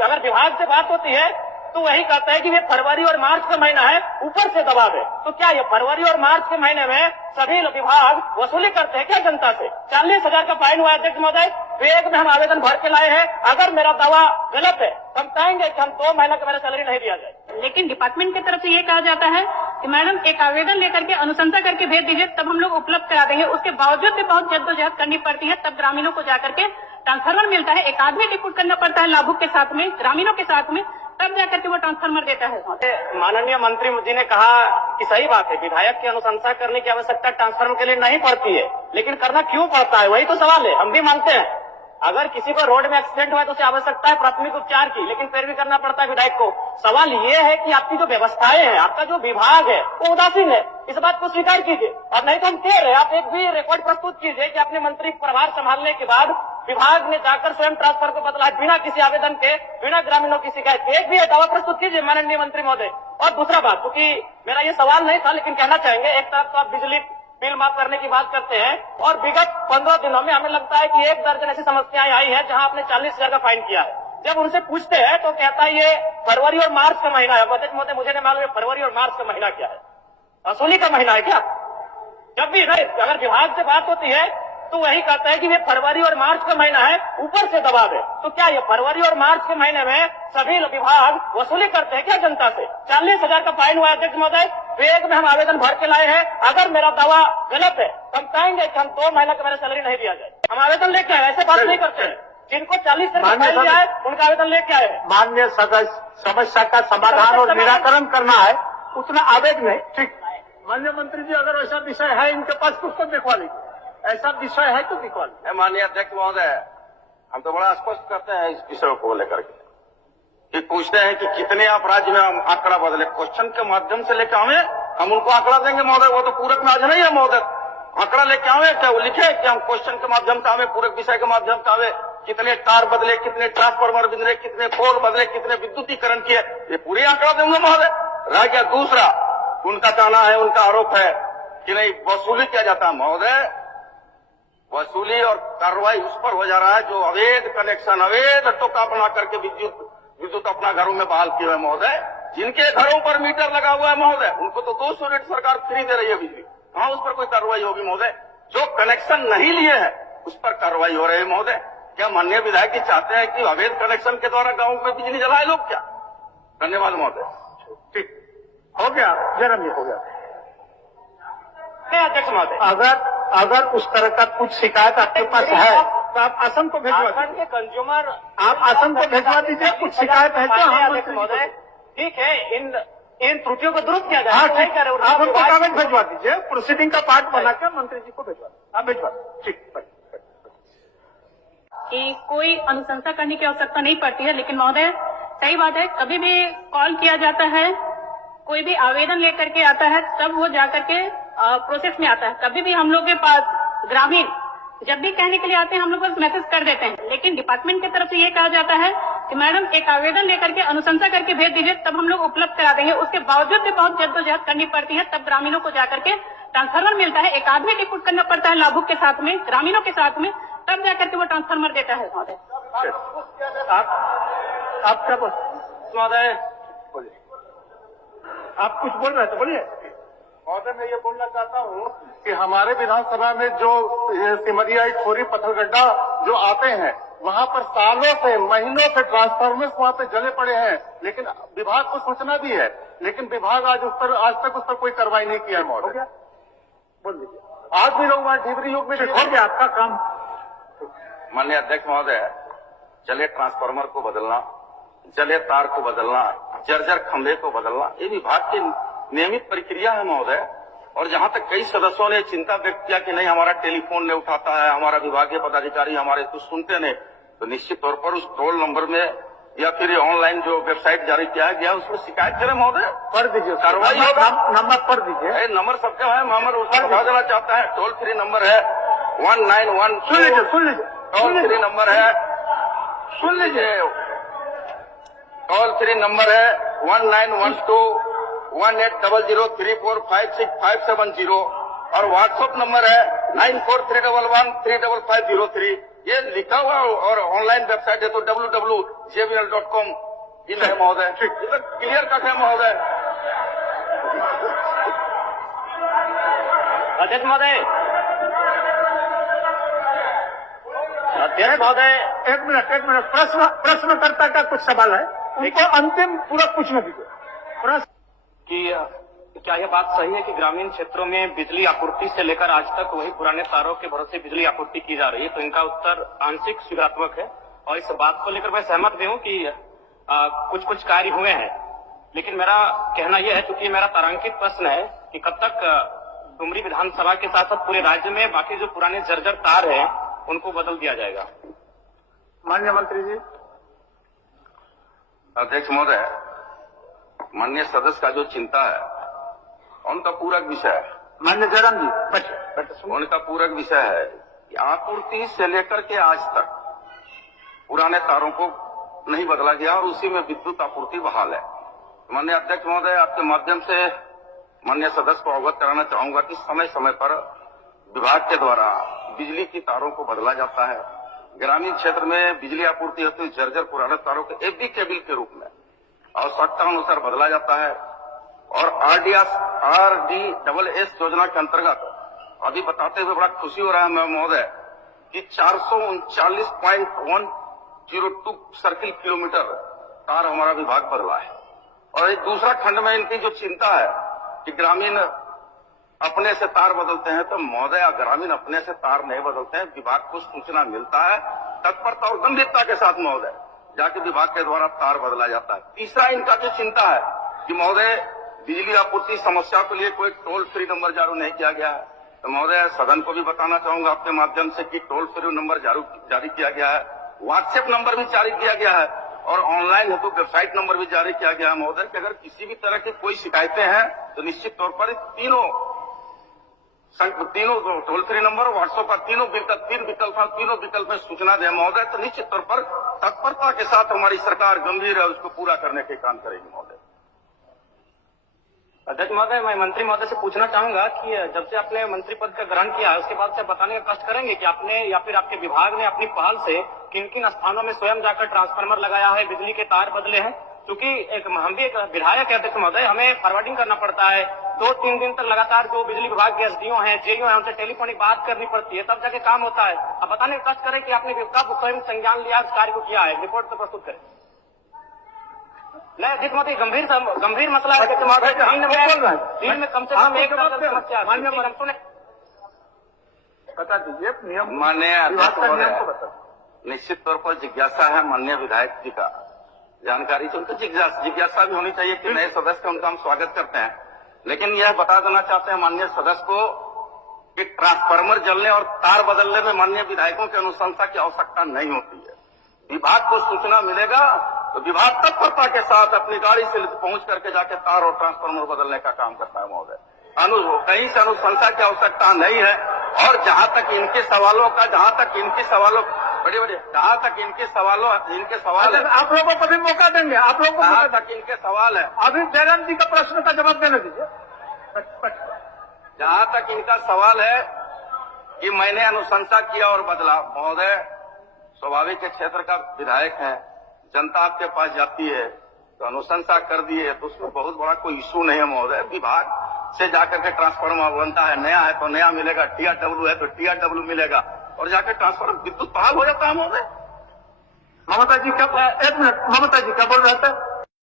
अगर विभाग से बात होती है तो वही कहता है कि ये फरवरी और मार्च का महीना है, ऊपर से दबाव है। तो क्या ये फरवरी और मार्च के महीने में सभी विभाग वसूली करते हैं क्या जनता से? 40,000 का फाइन हुआ अध्यक्ष महोदय, वेग में हम आवेदन भर के लाए हैं। अगर मेरा दावा गलत है तो हम कहेंगे कि हम 2 महीने का मेरा सैलरी नहीं दिया जाए। लेकिन डिपार्टमेंट की तरफ से ये कहा जाता है कि मैडम एक आवेदन लेकर के अनुशंसा करके भेज दीजिए, तब हम लोग उपलब्ध करा देंगे। उसके बावजूद भी बहुत जद्दोजहद करनी पड़ती है, तब ग्रामीणों को जाकर के ट्रांसफार्मर मिलता है। एक आदमी डिप्यूट करना पड़ता है लाभुक के साथ में, ग्रामीणों के साथ में, तब जाकर के वो ट्रांसफार्मर देता है। माननीय मंत्री जी ने कहा कि सही बात है, विधायक की अनुशंसा करने की आवश्यकता ट्रांसफार्मर के लिए नहीं पड़ती है, लेकिन करना क्यों पड़ता है, वही तो सवाल है। हम भी मानते हैं अगर किसी को रोड में एक्सीडेंट हुआ तो उसे आवश्यकता है प्राथमिक उपचार की, लेकिन फिर भी करना पड़ता है विधायक को। सवाल ये है कि आपकी जो व्यवस्थाएं हैं, आपका जो विभाग है वो उदासीन है, इस बात को स्वीकार कीजिए। और नहीं तो हम कह रहे हैं, आप एक भी रिकॉर्ड प्रस्तुत कीजिए कि अपने मंत्री प्रभार संभालने के बाद विभाग ने जाकर स्वयं ट्रांसफर को बदला बिना किसी आवेदन के, बिना ग्रामीणों की शिकायत के। एक भी दावा प्रस्तुत कीजिए माननीय मंत्री महोदय। और दूसरा बात, क्योंकि मेरा ये सवाल नहीं था लेकिन कहना चाहेंगे, एक तरफ तो आप बिजली बिल माफ करने की बात करते हैं और विगत 15 दिनों में हमें लगता है कि 1 दर्जन ऐसी समस्याएं आई हैं जहां आपने 40,000 का फाइन किया है। जब उनसे पूछते हैं तो कहता है ये फरवरी और मार्च का महीना है। अध्यक्ष महोदय, मुझे नहीं मालूम फरवरी और मार्च का महीना क्या है, वसूली का महीना है क्या? जब भी अगर विभाग से बात होती है तो वही कहता है कि ये फरवरी और मार्च का महीना है, ऊपर से दबाव है। तो क्या ये फरवरी और मार्च के महीने में सभी विभाग वसूली करते हैं क्या जनता से? 40,000 का फाइन हुआ अध्यक्ष महोदय, वेग में हम आवेदन भर के लाए हैं। अगर मेरा दावा गलत है तो हम कहेंगे कि हम 2 महीने का मेरा सैलरी नहीं दिया जाए। हम आवेदन लेके आए, ऐसे बात नहीं करते हैं। जिनको 40,000 का फाइन दिया है उनका आवेदन लेके आए हैं। माननीय सदस्य, समस्या का समाधान और निराकरण करना है, उतना आवेग नहीं। ठीक, माननीय मंत्री जी, अगर ऐसा विषय है इनके पास तो उसको दिखवा लीजिए, ऐसा विषय है तो दिखवा लीजिए। माननीय अध्यक्ष महोदय, हम तो बड़ा स्पष्ट करते हैं इस विषय को लेकर के कि पूछते हैं कि कितने आप राज्य में हम आंकड़ा बदले, क्वेश्चन के माध्यम से लेकर आवे, हम उनको आंकड़ा देंगे महोदय। वो तो पूरक में आज नहीं है महोदय, आंकड़ा लेके आवे क्या वो लिखे कि हम क्वेश्चन के माध्यम से आवे, पूरक विषय के माध्यम से आवे, कितने तार बदले, कितने ट्रांसफार्मर बदले, कितने पोल बदले, कितने विद्युतीकरण किए, ये पूरी आंकड़ा देंगे महोदय। रह गया दूसरा, उनका कहना है, उनका आरोप है कि नहीं वसूली किया जाता है महोदय। वसूली और कार्रवाई उस पर हो जा रहा है जो अवैध कनेक्शन, अवैध टोका बना करके विद्युत अपना घरों में बहाल किए हुए महोदय। जिनके घरों पर मीटर लगा हुआ है महोदय, उनको तो 200 यूनिट सरकार फ्री दे रही है बिजली, कहां उस पर कोई कार्रवाई होगी महोदय? जो कनेक्शन नहीं लिए हैं उस पर कार्रवाई हो रही है महोदय। क्या माननीय विधायक जी चाहते हैं कि अवैध कनेक्शन के द्वारा गांव में बिजली जलाए लोग क्या? धन्यवाद महोदय। ठीक हो गया, जन्म ये हो गया। अध्यक्ष महोदय, अगर उस तरह का कुछ शिकायत आपके पास है तो आप आसन को भिजवा दीजिए। कंज्यूमर आप आसन को भिजवा दीजिए, कुछ शिकायत है तो हम अध्यक्ष महोदय, ठीक है, इन त्रुटियों को दुरुस्त किया जाए। हाँ ठीक है, आप हमको कागज भिजवा दीजिए, प्रोसीडिंग का पार्ट बना के मंत्री जी को भिजवा दीजिए। आप भिजवा दीजिए, ठीक। कि कोई अनुशंसा करने की आवश्यकता नहीं पड़ती है, लेकिन महोदय सही बात है, कभी भी कॉल किया जाता है, कोई भी आवेदन लेकर के आता है, तब वो जाकर के प्रोसेस में आता है। कभी भी हम लोग के पास ग्रामीण जब भी कहने के लिए आते हैं, हम लोग बस मैसेज कर देते हैं, लेकिन डिपार्टमेंट की तरफ से ये कहा जाता है कि मैडम एक आवेदन लेकर के अनुशंसा करके भेज दीजिए, तब हम लोग उपलब्ध करा देंगे। उसके बावजूद भी बहुत जद्दोजहद करनी पड़ती है, तब ग्रामीणों को जाकर के ट्रांसफार्मर मिलता है। एक आदमी डिप्यूट करना पड़ता है लाभुक के साथ में, ग्रामीणों के साथ में, तब जाकर के वो ट्रांसफार्मर देता है महोदय। आप क्या बोलते महोदय? बोलिए, आप कुछ बोल रहे थे, बोलिए। महोदय, मैं ये बोलना चाहता हूँ कि हमारे विधानसभा में जो सिमरिया, खोरी, पत्थरगड्ढा जो आते हैं, वहाँ पर सालों से, महीनों से ट्रांसफार्मर्स वहाँ पे जले पड़े हैं, लेकिन विभाग को सूचना भी है, लेकिन विभाग आज तक उस पर कोई कार्रवाई नहीं किया है महोदय। बोल दीजिए, आज भी लोग वहाँ ढिबरी युग में हो गया आपका काम। माननीय अध्यक्ष महोदय, जले ट्रांसफार्मर को बदलना, जले तार को बदलना, जर्जर खंभे को बदलना, ये विभाग की नियमित प्रक्रिया है महोदय। और जहां तक कई सदस्यों ने चिंता व्यक्त किया कि नहीं हमारा टेलीफोन नहीं उठाता है, हमारा विभागीय पदाधिकारी हमारे कुछ सुनते नहीं, तो निश्चित तौर पर उस टोल नंबर में या फिर ऑनलाइन जो वेबसाइट जारी किया गया उसमें शिकायत करें महोदय, कर दीजिए, कार्रवाई होगा। नंबर कर दीजिए, नंबर सबका है, नंबर उसका बता देना चाहता है। टोल फ्री नंबर है 191। सुन लीजिए, टोल फ्री नंबर है, सुन लीजिए, टोल फ्री नंबर है 1912 180034565570 और व्हाट्सएप नंबर है 9431135503। ये लिखा हुआ और ऑनलाइन वेबसाइट है तो www jbl.com इन है महोदय, क्लियर कट है महोदय। अध्यक्ष महोदय, अध्यक्ष महोदय, एक मिनट, प्रश्नकर्ता का कुछ सवाल है, उनको अंतिम पूरा पूछने दीजिए। प्रश्न कि क्या यह बात सही है कि ग्रामीण क्षेत्रों में बिजली आपूर्ति से लेकर आज तक वही पुराने तारों के भरोसे बिजली आपूर्ति की जा रही है? तो इनका उत्तर आंशिक स्वीकारात्मक है और इस बात को लेकर मैं सहमत भी हूँ कि कुछ कार्य हुए हैं, लेकिन मेरा कहना यह है, क्योंकि मेरा तारांकित प्रश्न है कि कब तक डुमरी विधानसभा के साथ साथ पूरे राज्य में बाकी जो पुराने जर्जर तार हैं उनको बदल दिया जाएगा? माननीय मंत्री जी। अध्यक्ष महोदय, माननीय सदस्य का जो चिंता है उनका पूरक विषय है। माननीय जयराम जी, उनका पूरक विषय है कि आपूर्ति से लेकर के आज तक पुराने तारों को नहीं बदला गया और उसी में विद्युत आपूर्ति बहाल है। माननीय अध्यक्ष महोदय, आपके माध्यम से माननीय सदस्य को अवगत कराना चाहूंगा कि समय समय पर विभाग के द्वारा बिजली की तारों को बदला जाता है। ग्रामीण क्षेत्र में बिजली आपूर्ति होती है जर्जर पुराने तारों के एफबी केबल के रूप में आवश्यकता अनुसार बदला जाता है। और RDSS योजना के अंतर्गत अभी बताते हुए बड़ा खुशी हो रहा है महोदय कि 439.102 सर्किल किलोमीटर तार हमारा विभाग बदला है। और एक दूसरा खंड में इनकी जो चिंता है कि ग्रामीण अपने से तार बदलते हैं, तो महोदय ग्रामीण अपने से तार नहीं बदलते हैं, विभाग को सूचना मिलता है, तत्परता और गंभीरता के साथ महोदय जाके विभाग के द्वारा तार बदला जाता है। तीसरा इनका जो चिंता है कि महोदय बिजली आपूर्ति समस्या के लिए कोई टोल फ्री नंबर जारी नहीं किया गया है, तो महोदय सदन को भी बताना चाहूंगा आपके माध्यम से कि टोल फ्री नंबर जारी किया गया है, व्हाट्सएप नंबर भी जारी किया गया है और ऑनलाइन हेतु वेबसाइट नंबर भी जारी किया गया है महोदय कि अगर किसी भी तरह की कोई शिकायतें हैं तो निश्चित तौर पर तीनों टोल फ्री नंबर व्हाट्सएप पर तीन विकल्प में सूचना दें महोदय, तो निश्चित तौर पर तत्परता के साथ हमारी सरकार गंभीर है उसको पूरा करने के काम करेगी महोदय। अध्यक्ष महोदय, मैं मंत्री महोदय से पूछना चाहूंगा कि जब से आपने मंत्री पद का ग्रहण किया है उसके बाद से बताने का कष्ट करेंगे कि आपने या फिर आपके विभाग ने अपनी पहल से किन किन स्थानों में स्वयं जाकर ट्रांसफार्मर लगाया है, बिजली के तार बदले हैं? क्योंकि हम भी एक विधायक है अध्यक्ष महोदय, हमें फॉरवर्डिंग करना पड़ता है, 2-3 दिन तक लगातार जो बिजली विभाग के SDO हैं, JO हैं, उनसे टेलीफोनिक बात करनी पड़ती है, तब जाके काम होता है। अब बताने का कष्ट करें कि आपने कब स्वयं संज्ञान लिया, इस कार्य को किया है, रिपोर्ट तो प्रस्तुत करें। नहीं अध्यक्ष महोदय, गंभीर मसला है अध्यक्ष महोदय, दिन में कम से कम एक समस्या बता दीजिए नियम। माननीय अध्यक्ष महोदय, निश्चित तौर पर जिज्ञासा है माननीय विधायक जी का, जानकारी से उनको जिज्ञासा भी होनी चाहिए कि नए सदस्य का उनका हम स्वागत करते हैं, लेकिन यह बता देना चाहते हैं माननीय सदस्य को कि ट्रांसफार्मर जलने और तार बदलने में माननीय विधायकों की अनुशंसा की आवश्यकता नहीं होती है। विभाग को सूचना मिलेगा तो विभाग तत्परता के साथ अपनी गाड़ी से पहुंच करके जाके तार और ट्रांसफार्मर बदलने का काम करता है महोदय। कहीं से अनुशंसा की आवश्यकता नहीं है। और जहां तक इनके सवालों इनके सवाल है, आप लोगों को भी मौका देंगे, आप लोगों को जहां तक इनके सवाल है, अभी जयराम जी का प्रश्न का जवाब देने दीजिए। जहां तक इनका सवाल है कि मैंने अनुशंसा किया और बदला, महोदय स्वाभाविक के क्षेत्र का विधायक है, जनता आपके पास जाती है तो अनुशंसा कर दी है तो उसमें बहुत बड़ा कोई इशू नहीं है महोदय। विभाग से जाकर के ट्रांसफार्मर बनता है, नया है तो नया मिलेगा, TRW है तो TRW मिलेगा और जाकर ट्रांसफार्मर विद्युत बहाल हो जाता है महोदय। ममता जी क्या, एक मिनट, ममता जी क्या बोल रहे थे?